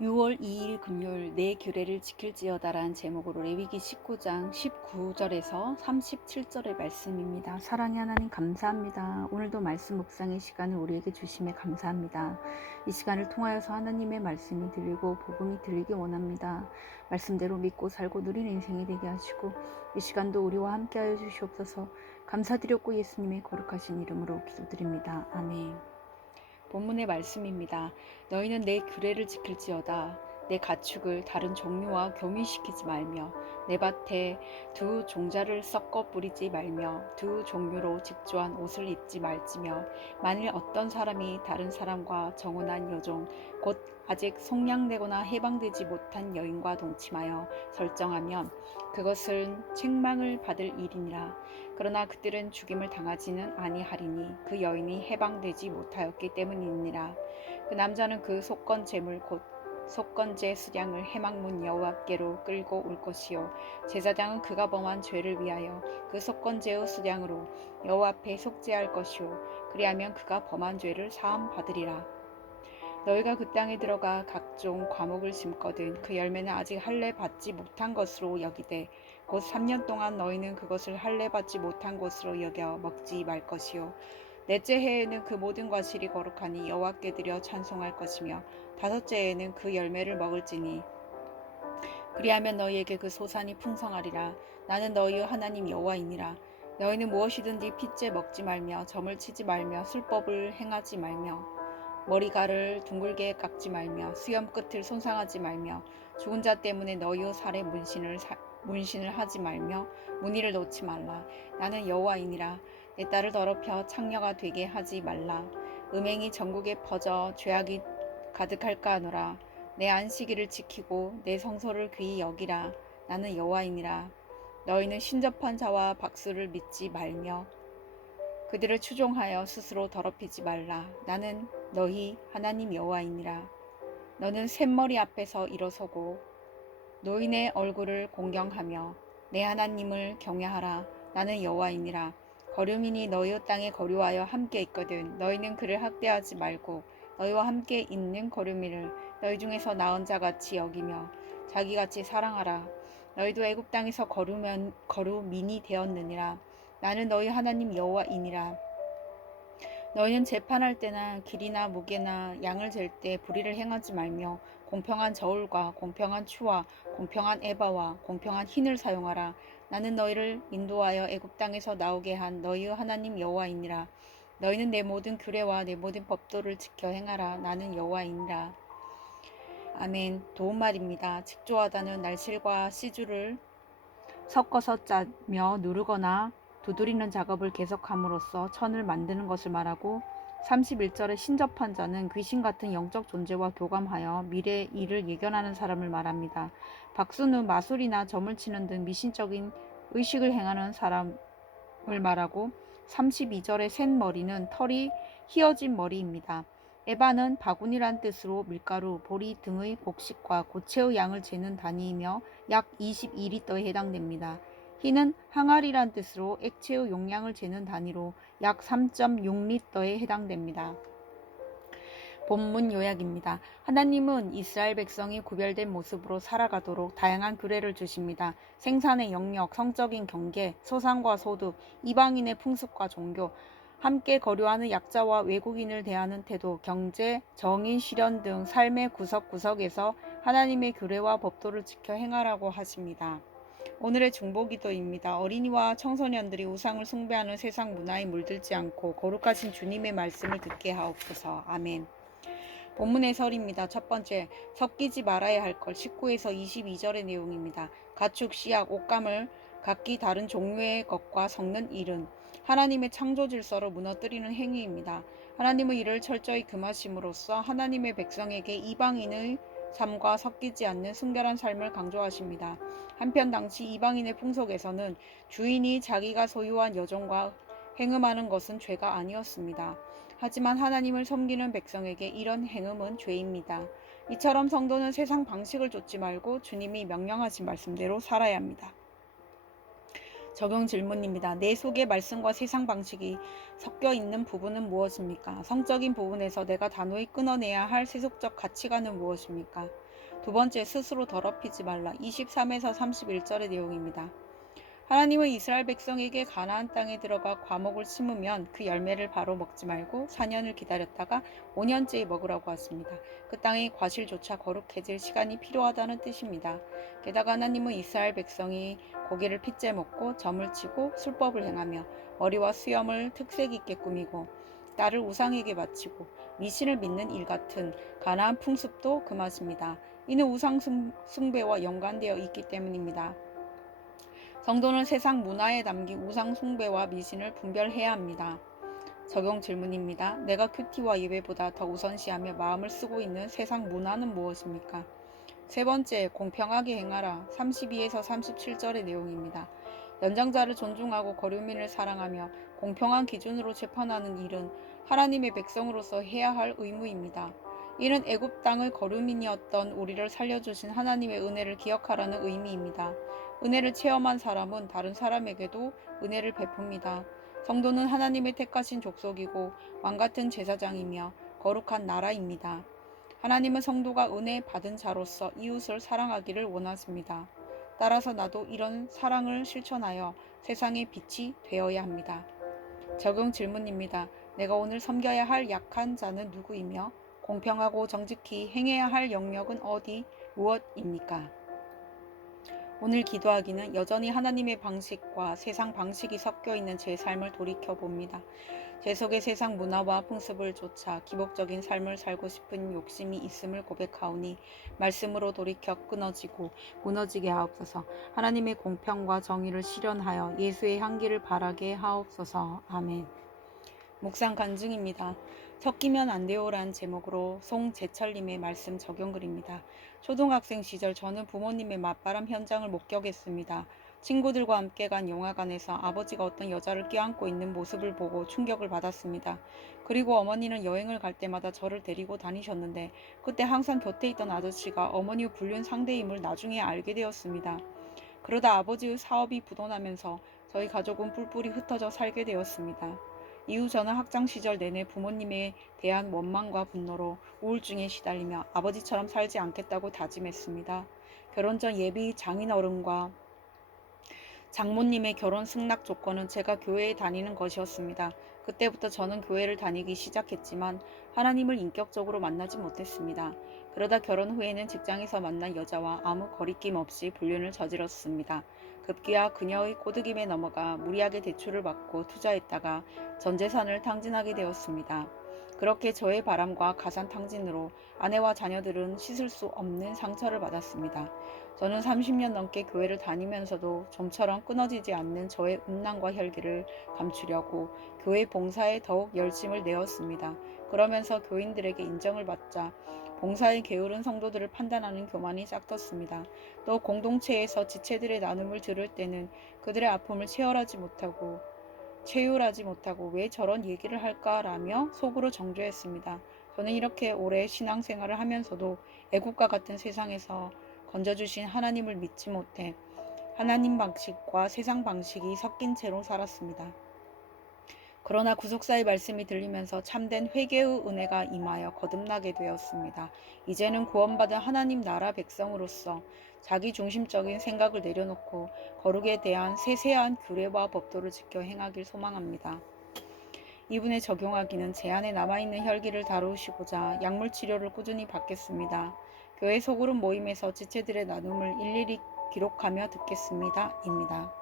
6월 2일 금요일 내 규례를 지킬지어다라는 제목으로 레위기 19장 19절에서 37절의 말씀입니다. 사랑의 하나님 감사합니다. 오늘도 말씀 묵상의 시간을 우리에게 주심에 감사합니다. 이 시간을 통하여서 하나님의 말씀이 들리고 복음이 들리기 원합니다. 말씀대로 믿고 살고 누리는 인생이 되게 하시고 이 시간도 우리와 함께하여 주시옵소서. 감사드렸고 예수님의 거룩하신 이름으로 기도드립니다. 아멘. 본문의 말씀입니다. 너희는 내 규례를 지킬지어다. 내 가축을 다른 종류와 교미시키지 말며 내 밭에 두 종자를 섞어 뿌리지 말며 두 종류로 직조한 옷을 입지 말지며 만일 어떤 사람이 다른 사람과 정혼한 여종 곧 아직 속량되거나 해방되지 못한 여인과 동침하여 설정하면 그것은 책망을 받을 일이니라. 그러나 그들은 죽임을 당하지는 아니하리니 그 여인이 해방되지 못하였기 때문이니라. 그 남자는 그 속건 제물 곧 속건제 수량을 회막문 여호와께로 끌고 올 것이요 제사장은 그가 범한 죄를 위하여 그 속건제의 수량으로 여호와 앞에 속죄할 것이요 그리하면 그가 범한 죄를 사함 받으리라. 너희가 그 땅에 들어가 각종 과목을 심거든 그 열매는 아직 할례 받지 못한 것으로 여기되 곧 3년 동안 너희는 그것을 할례 받지 못한 것으로 여겨 먹지 말 것이요 넷째 해에는 그 모든 과실이 거룩하니 여호와께 드려 찬송할 것이며 다섯째 해에는 그 열매를 먹을지니 그리하면 너희에게 그 소산이 풍성하리라. 나는 너희의 하나님 여호와이니라. 너희는 무엇이든지 핏째 먹지 말며 점을 치지 말며 술법을 행하지 말며 머리가를 둥글게 깎지 말며 수염 끝을 손상하지 말며 죽은 자 때문에 너희의 살에 문신을 하지 말며 무늬를 놓지 말라. 나는 여호와이니라. 내 딸을 더럽혀 창녀가 되게 하지 말라. 음행이 전국에 퍼져 죄악이 가득할까 하노라. 내 안식일을 지키고 내 성소를 귀히 여기라. 나는 여호와이니라. 너희는 신접한 자와 박수를 믿지 말며 그들을 추종하여 스스로 더럽히지 말라. 나는 너희 하나님 여호와이니라. 너는 샘머리 앞에서 일어서고 노인의 얼굴을 공경하며 내 하나님을 경외하라. 나는 여호와이니라. 거류민이 너희의 땅에 거류하여 함께 있거든 너희는 그를 학대하지 말고 너희와 함께 있는 거류민을 너희 중에서 나은 자같이 여기며 자기같이 사랑하라. 너희도 애굽 땅에서 거류민이 되었느니라. 나는 너희 하나님 여호와이니라. 너희는 재판할 때나 길이나 무게나 양을 잴 때 불의를 행하지 말며 공평한 저울과 공평한 추와 공평한 에바와 공평한 흰을 사용하라. 나는 너희를 인도하여 애굽 땅에서 나오게 한 너희의 하나님 여호와이니라. 너희는 내 모든 규례와 내 모든 법도를 지켜 행하라. 나는 여호와이니라. 아멘. 도움말입니다. 직조하다는 날실과 씨줄을 섞어서 짜며 누르거나 두드리는 작업을 계속함으로써 천을 만드는 것을 말하고 31절에 신접한 자는 귀신 같은 영적 존재와 교감하여 미래의 일을 예견하는 사람을 말합니다. 박수는 마술이나 점을 치는 등 미신적인 의식을 행하는 사람을 말하고 32절의 샌 머리는 털이 휘어진 머리입니다. 에바는 바구니란 뜻으로 밀가루, 보리 등의 곡식과 고체의 양을 재는 단위이며 약 22리터에 해당됩니다. 흰은 항아리란 뜻으로 액체의 용량을 재는 단위로 약 3.6리터에 해당됩니다. 본문 요약입니다. 하나님은 이스라엘 백성이 구별된 모습으로 살아가도록 다양한 규례를 주십니다. 생산의 영역, 성적인 경계, 소상과 소득, 이방인의 풍습과 종교, 함께 거류하는 약자와 외국인을 대하는 태도, 경제, 정의, 실현 등 삶의 구석구석에서 하나님의 규례와 법도를 지켜 행하라고 하십니다. 오늘의 중보기도입니다. 어린이와 청소년들이 우상을 숭배하는 세상 문화에 물들지 않고 거룩하신 주님의 말씀을 듣게 하옵소서. 아멘. 본문 해설입니다. 첫 번째, 섞이지 말아야 할 것 19에서 22절의 내용입니다. 가축, 씨앗, 옷감을 각기 다른 종류의 것과 섞는 일은 하나님의 창조 질서를 무너뜨리는 행위입니다. 하나님은 이를 철저히 금하심으로써 하나님의 백성에게 이방인의 삶과 섞이지 않는 순결한 삶을 강조하십니다. 한편 당시 이방인의 풍속에서는 주인이 자기가 소유한 여종과 행음하는 것은 죄가 아니었습니다. 하지만 하나님을 섬기는 백성에게 이런 행음은 죄입니다. 이처럼 성도는 세상 방식을 좇지 말고 주님이 명령하신 말씀대로 살아야 합니다. 적용 질문입니다. 내 속의 말씀과 세상 방식이 섞여 있는 부분은 무엇입니까? 성적인 부분에서 내가 단호히 끊어내야 할 세속적 가치관은 무엇입니까? 두 번째, 스스로 더럽히지 말라. 23에서 31절의 내용입니다. 하나님은 이스라엘 백성에게 가나안 땅에 들어가 과목을 심으면 그 열매를 바로 먹지 말고 4년을 기다렸다가 5년째에 먹으라고 하십니다. 그 땅의 과실조차 거룩해질 시간이 필요하다는 뜻입니다. 게다가 하나님은 이스라엘 백성이 고기를 핏째 먹고 점을 치고 술법을 행하며 머리와 수염을 특색 있게 꾸미고 딸을 우상에게 바치고 미신을 믿는 일 같은 가나안 풍습도 금하십니다. 이는 우상 숭배와 연관되어 있기 때문입니다. 성도는 세상 문화에 담긴 우상 숭배와 미신을 분별해야 합니다. 적용 질문입니다. 내가 큐티와 예배보다 더 우선시하며 마음을 쓰고 있는 세상 문화는 무엇입니까? 세 번째, 공평하게 행하라. 32에서 37절의 내용입니다. 연장자를 존중하고 거류민을 사랑하며 공평한 기준으로 재판하는 일은 하나님의 백성으로서 해야 할 의무입니다. 이는 애굽 땅의 거류민이었던 우리를 살려주신 하나님의 은혜를 기억하라는 의미입니다. 은혜를 체험한 사람은 다른 사람에게도 은혜를 베풉니다. 성도는 하나님의 택하신 족속이고 왕같은 제사장이며 거룩한 나라입니다. 하나님은 성도가 은혜 받은 자로서 이웃을 사랑하기를 원하십니다. 따라서 나도 이런 사랑을 실천하여 세상의 빛이 되어야 합니다. 적용 질문입니다. 내가 오늘 섬겨야 할 약한 자는 누구이며 공평하고 정직히 행해야 할 영역은 어디, 무엇입니까? 오늘 기도하기는 여전히 하나님의 방식과 세상 방식이 섞여 있는 제 삶을 돌이켜 봅니다. 제 속에 세상 문화와 풍습을 쫓아 기복적인 삶을 살고 싶은 욕심이 있음을 고백하오니 말씀으로 돌이켜 끊어지고 무너지게 하옵소서. 하나님의 공평과 정의를 실현하여 예수의 향기를 바라게 하옵소서. 아멘. 묵상 간증입니다. 섞이면 안 돼요란 제목으로 송재철님의 말씀 적용글입니다. 초등학생 시절 저는 부모님의 맞바람 현장을 목격했습니다. 친구들과 함께 간 영화관에서 아버지가 어떤 여자를 껴안고 있는 모습을 보고 충격을 받았습니다. 그리고 어머니는 여행을 갈 때마다 저를 데리고 다니셨는데 그때 항상 곁에 있던 아저씨가 어머니의 불륜 상대임을 나중에 알게 되었습니다. 그러다 아버지의 사업이 부도나면서 저희 가족은 뿔뿔이 흩어져 살게 되었습니다. 이후 저는 학창시절 내내 부모님에 대한 원망과 분노로 우울증에 시달리며 아버지처럼 살지 않겠다고 다짐했습니다. 결혼 전 예비 장인어른과 장모님의 결혼 승낙 조건은 제가 교회에 다니는 것이었습니다. 그때부터 저는 교회를 다니기 시작했지만 하나님을 인격적으로 만나지 못했습니다. 그러다 결혼 후에는 직장에서 만난 여자와 아무 거리낌 없이 불륜을 저질렀습니다. 급기야 그녀의 꼬드김에 넘어가 무리하게 대출을 받고 투자했다가 전 재산을 탕진하게 되었습니다. 그렇게 저의 바람과 가산 탕진으로 아내와 자녀들은 씻을 수 없는 상처를 받았습니다. 저는 30년 넘게 교회를 다니면서도 좀처럼 끊어지지 않는 저의 음란과 혈기를 감추려고 교회 봉사에 더욱 열심을 내었습니다. 그러면서 교인들에게 인정을 받자 봉사에 게으른 성도들을 판단하는 교만이 싹텄습니다. 또 공동체에서 지체들의 나눔을 들을 때는 그들의 아픔을 체열하지 못하고 왜 저런 얘기를 할까라며 속으로 정죄했습니다. 저는 이렇게 오래 신앙생활을 하면서도 애국과 같은 세상에서 건져주신 하나님을 믿지 못해 하나님 방식과 세상 방식이 섞인 채로 살았습니다. 그러나 구속사의 말씀이 들리면서 참된 회개의 은혜가 임하여 거듭나게 되었습니다. 이제는 구원받은 하나님 나라 백성으로서 자기 중심적인 생각을 내려놓고 거룩에 대한 세세한 규례와 법도를 지켜 행하길 소망합니다. 이분에 적용하기는 제 안에 남아있는 혈기를 다루시고자 약물 치료를 꾸준히 받겠습니다. 교회 소그룹 모임에서 지체들의 나눔을 일일이 기록하며 듣겠습니다. 입니다.